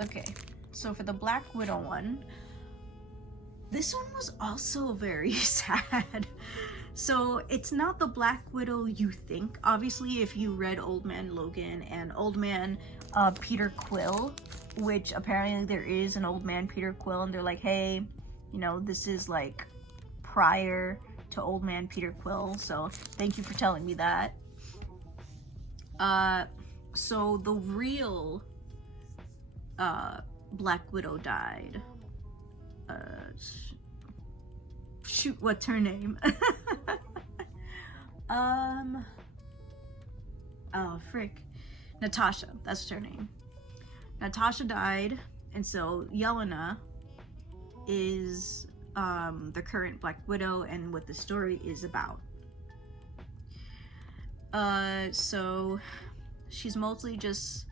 Okay, so for the Black Widow one, this one was also very sad. So it's not the Black Widow you think. Obviously, if you read Old Man Logan and Old Man Peter Quill, which apparently there is an Old Man Peter Quill, and they're like, hey, you know, this is like prior to Old Man Peter Quill, so thank you for telling me that. So the real Black Widow died. Shoot, what's her name? Oh frick, Natasha, that's her name. Natasha died, and so Yelena is the current Black Widow and what the story is about. So she's mostly just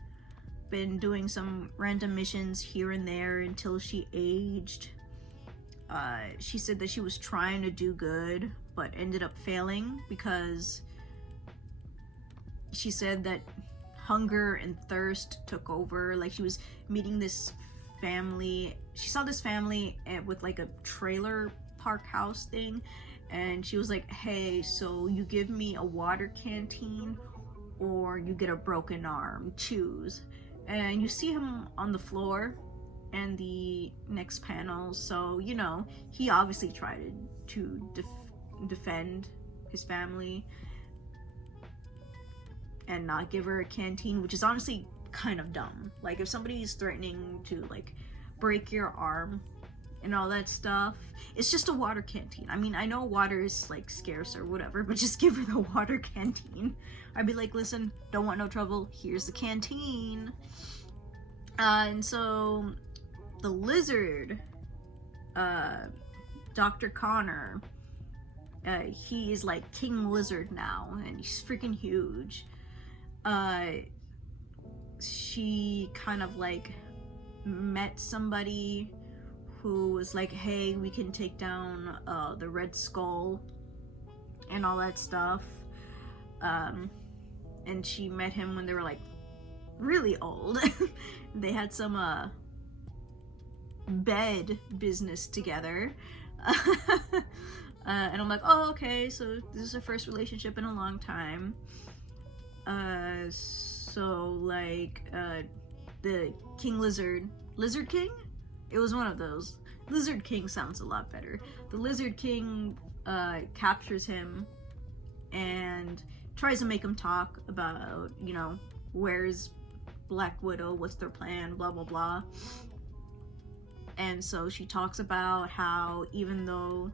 been doing some random missions here and there until she aged. She said that she was trying to do good, but ended up failing because she said that hunger and thirst took over. Like, she was meeting this family. She saw this family with like a trailer park house thing, and she was like, hey, so you give me a water canteen or you get a broken arm, choose. And you see him on the floor and the next panel, so you know he obviously tried to defend his family and not give her a canteen, which is honestly kind of dumb. Like, if somebody's threatening to like break your arm and all that stuff, it's just a water canteen. I mean, I know water is like scarce or whatever, but just give her the water canteen. I'd be like, listen, don't want no trouble, here's the canteen. And so the lizard, Dr. Connor, he is like King Lizard now, and he's freaking huge. She kind of like met somebody who was like, hey, we can take down the Red Skull and all that stuff. And she met him when they were like really old. They had some bed business together. And I'm like, oh, okay, so this is our first relationship in a long time. So like the King Lizard King? It was one of those. Lizard King sounds a lot better. The Lizard King captures him and tries to make him talk about, you know, where's Black Widow, what's their plan, blah blah blah. And so she talks about how even though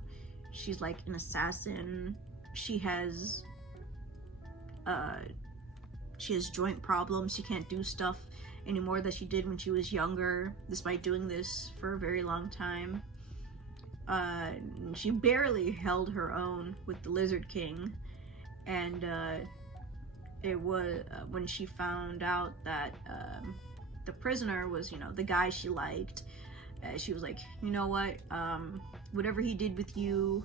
she's like an assassin, she has joint problems. She can't do stuff anymore that she did when she was younger, despite doing this for a very long time. She barely held her own with the Lizard King, and it was when she found out that the prisoner was, you know, the guy she liked. She was like, you know what, whatever he did with you,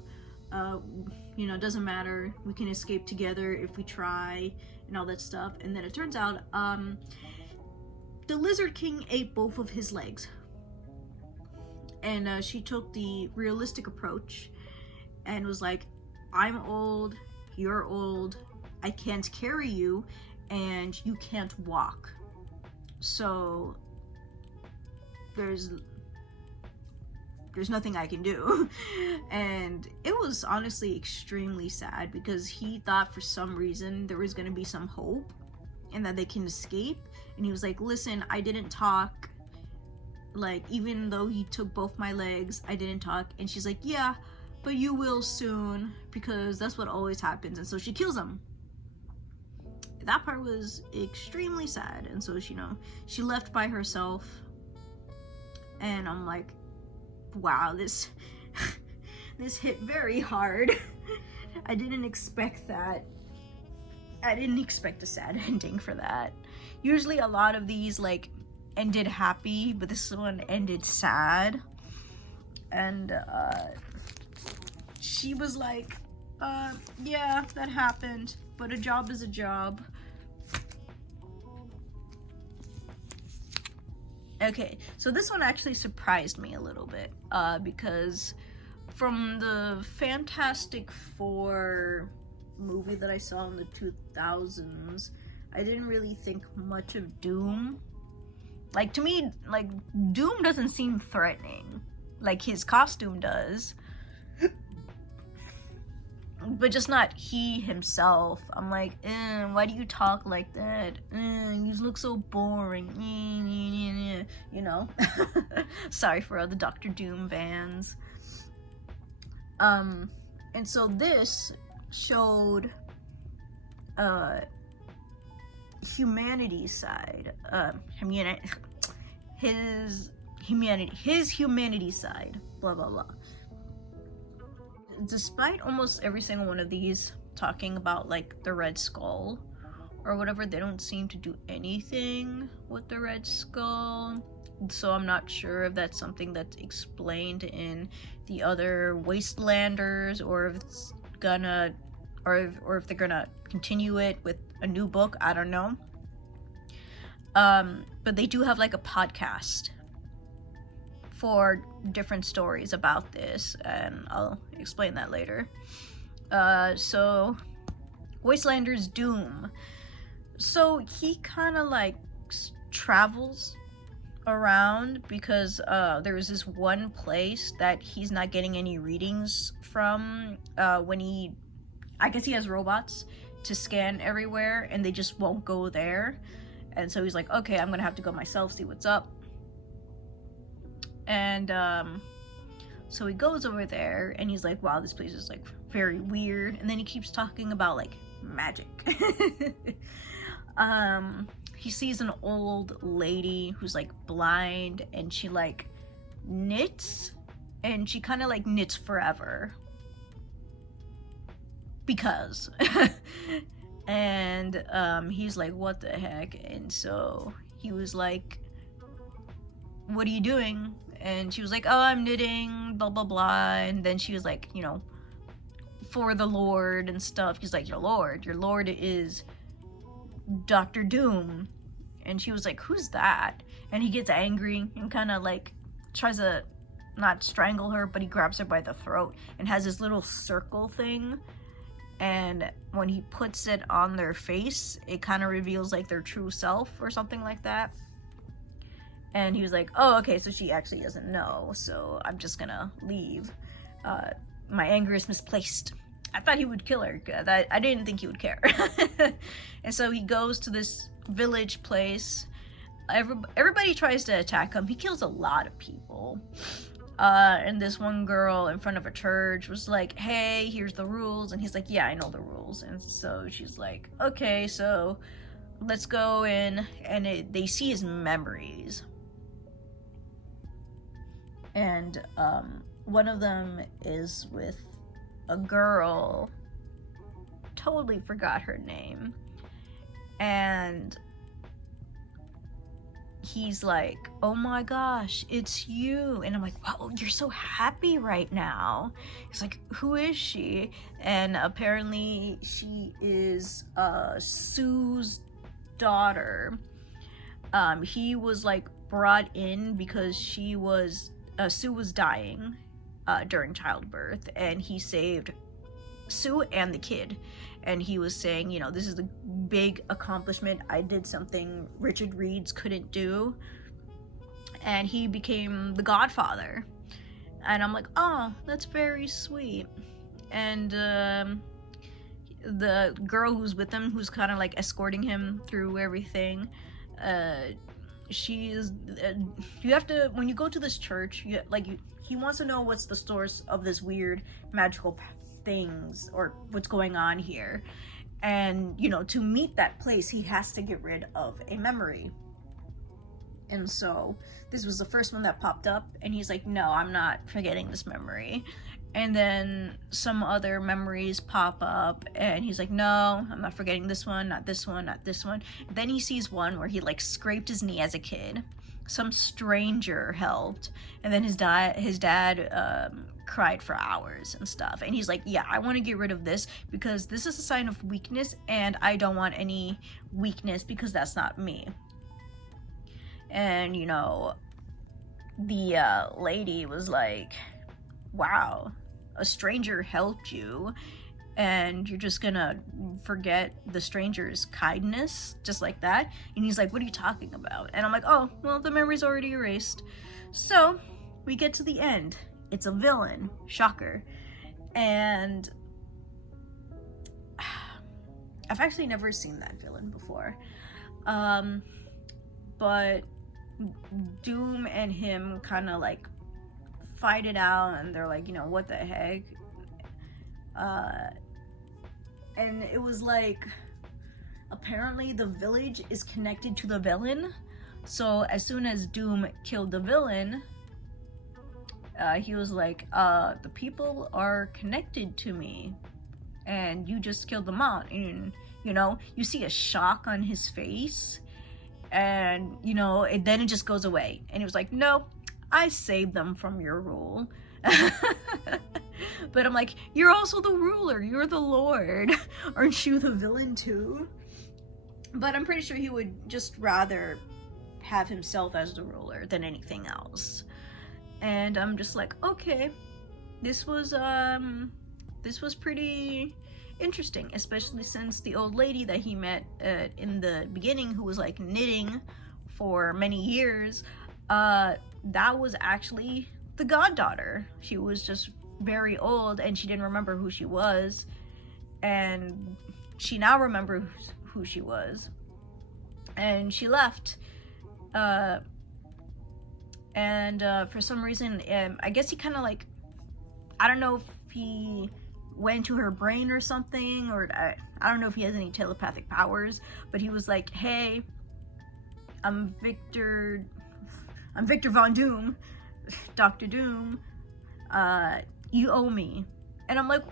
you know, doesn't matter. We can escape together if we try, and all that stuff. And then it turns out, the Lizard King ate both of his legs. And she took the realistic approach and was like, I'm old, you're old, I can't carry you, and you can't walk. So there's nothing I can do. And it was honestly extremely sad because he thought for some reason there was going to be some hope and that they can escape. And he was like, listen, I didn't talk. Like, even though he took both my legs, I didn't talk. And she's like, yeah, but you will soon, because that's what always happens. And so she kills him. That part was extremely sad. And so she, you know, she left by herself. And I'm like, wow, this hit very hard. I didn't expect that. I didn't expect a sad ending for that. Usually a lot of these like ended happy, but this one ended sad. And she was like, yeah, that happened, but a job is a job. Okay, so this one actually surprised me a little bit, because from the Fantastic Four movie that I saw in the 2000s, I didn't really think much of Doom. Like, to me, like, Doom doesn't seem threatening. Like, his costume does. But just not he himself. I'm like, why do you talk like that? You look so boring. You know? Sorry for all the Doctor Doom fans. And so this showed humanity's side. His humanity side. Blah blah blah. Despite almost every single one of these talking about like the Red Skull or whatever, they don't seem to do anything with the Red Skull. So I'm not sure if that's something that's explained in the other Wastelanders, or if it's gonna, or if they're gonna continue it with a new book. I don't know. But they do have like a podcast for different stories about this, and I'll explain that later. So Wastelander's Doom. So he kind of like travels around because there's this one place that he's not getting any readings from when I guess he has robots to scan everywhere and they just won't go there. And so he's like, okay, I'm gonna have to go myself, see what's up. And so he goes over there and he's like, wow, this place is like very weird. And then he keeps talking about like magic. He sees an old lady who's like blind, and she like knits, and she kind of like knits forever because and he's like, what the heck? And so he was like, what are you doing? And she was like, oh, I'm knitting, blah blah blah. And then she was like, you know, for the Lord and stuff. He's like, your Lord is Dr. Doom. And she was like, who's that? And he gets angry and kind of like tries to not strangle her, but he grabs her by the throat and has this little circle thing. And when he puts it on their face, it kind of reveals like their true self or something like that. And he was like, oh, okay, so she actually doesn't know, so I'm just gonna leave. My anger is misplaced. I thought he would kill her. I didn't think he would care. And so he goes to this village place. Everybody tries to attack him. He kills a lot of people. And this one girl in front of a church was like, hey, here's the rules. And he's like, yeah, I know the rules. And so she's like, okay, so let's go in. And they see his memories. And one of them is with a girl, totally forgot her name, and he's like, oh my gosh, it's you. And I'm like, wow, you're so happy right now. He's like, who is she? And apparently she is Sue's daughter. He was like brought in because Sue was dying during childbirth, and he saved Sue and the kid. And he was saying, you know, this is a big accomplishment. I did something Richard Reeds couldn't do. And he became the godfather. And I'm like, oh, that's very sweet. And the girl who's with him, who's kind of like escorting him through everything, she is, you have to, when you go to this church, he wants to know what's the source of this weird magical things or what's going on here. And, you know, to meet that place, he has to get rid of a memory. And so this was the first one that popped up, and he's like, no, I'm not forgetting this memory. And then some other memories pop up, and he's like, no, I'm not forgetting this one, not this one, not this one. Then he sees one where he like scraped his knee as a kid. Some stranger helped, and then his dad cried for hours and stuff. And he's like, yeah, I want to get rid of this because this is a sign of weakness, and I don't want any weakness because that's not me. And, you know, the lady was like, wow, a stranger helped you, and you're just gonna forget the stranger's kindness just like that? And he's like, what are you talking about? And I'm like, oh, well, the memory's already erased. So we get to the end. It's a villain. Shocker. And I've actually never seen that villain before. But Doom and him kind of like fight it out, and they're like, you know, what the heck? And it was like, apparently the village is connected to the villain. So as soon as Doom killed the villain, he was like, the people are connected to me, and you just killed them out. And, you know, you see a shock on his face, and, you know, then it just goes away. And he was like, no, I saved them from your rule. But I'm like, you're also the ruler, you're the lord. Aren't you the villain too? But I'm pretty sure he would just rather have himself as the ruler than anything else. And I'm just like, okay, this was pretty interesting, especially since the old lady that he met in the beginning, who was like knitting for many years, that was actually the goddaughter. She was just very old, and she didn't remember who she was, and she now remembers who she was, and she left. For some reason, I guess he kind of like, I don't know if he went into her brain or something, or I don't know if he has any telepathic powers, but he was like, hey, I'm Victor Von Doom, Dr. Doom, you owe me. And I'm like,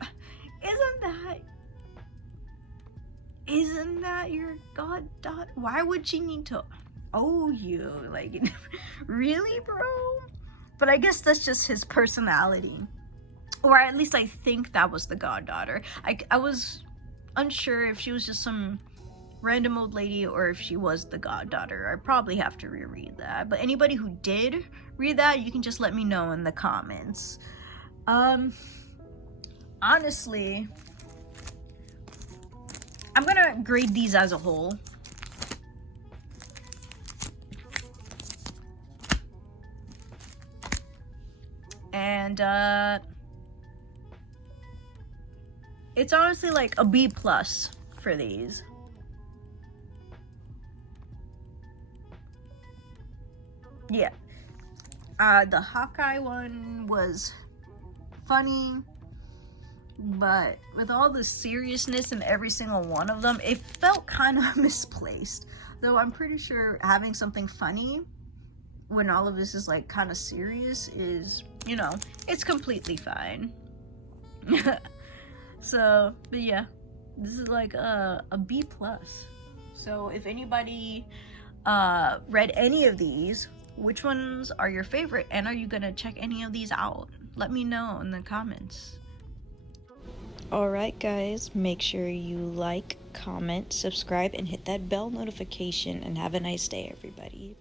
isn't that your goddaughter? Why would she need to owe you? Like, really, bro? But I guess that's just his personality. Or at least I think that was the goddaughter. I was unsure if she was just some random old lady or if she was the goddaughter. I probably have to reread that. But anybody who did read that, you can just let me know in the comments. Honestly, I'm gonna grade these as a whole. And it's honestly like a B+ for these. Yeah. The Hawkeye one was funny, but with all the seriousness in every single one of them, it felt kind of misplaced. Though I'm pretty sure having something funny when all of this is like kind of serious is, you know, it's completely fine. So, but yeah, this is like a B+. So if anybody read any of these, which ones are your favorite, and are you gonna check any of these out? Let me know in the comments. Alright guys, make sure you like, comment, subscribe, and hit that bell notification, and have a nice day everybody.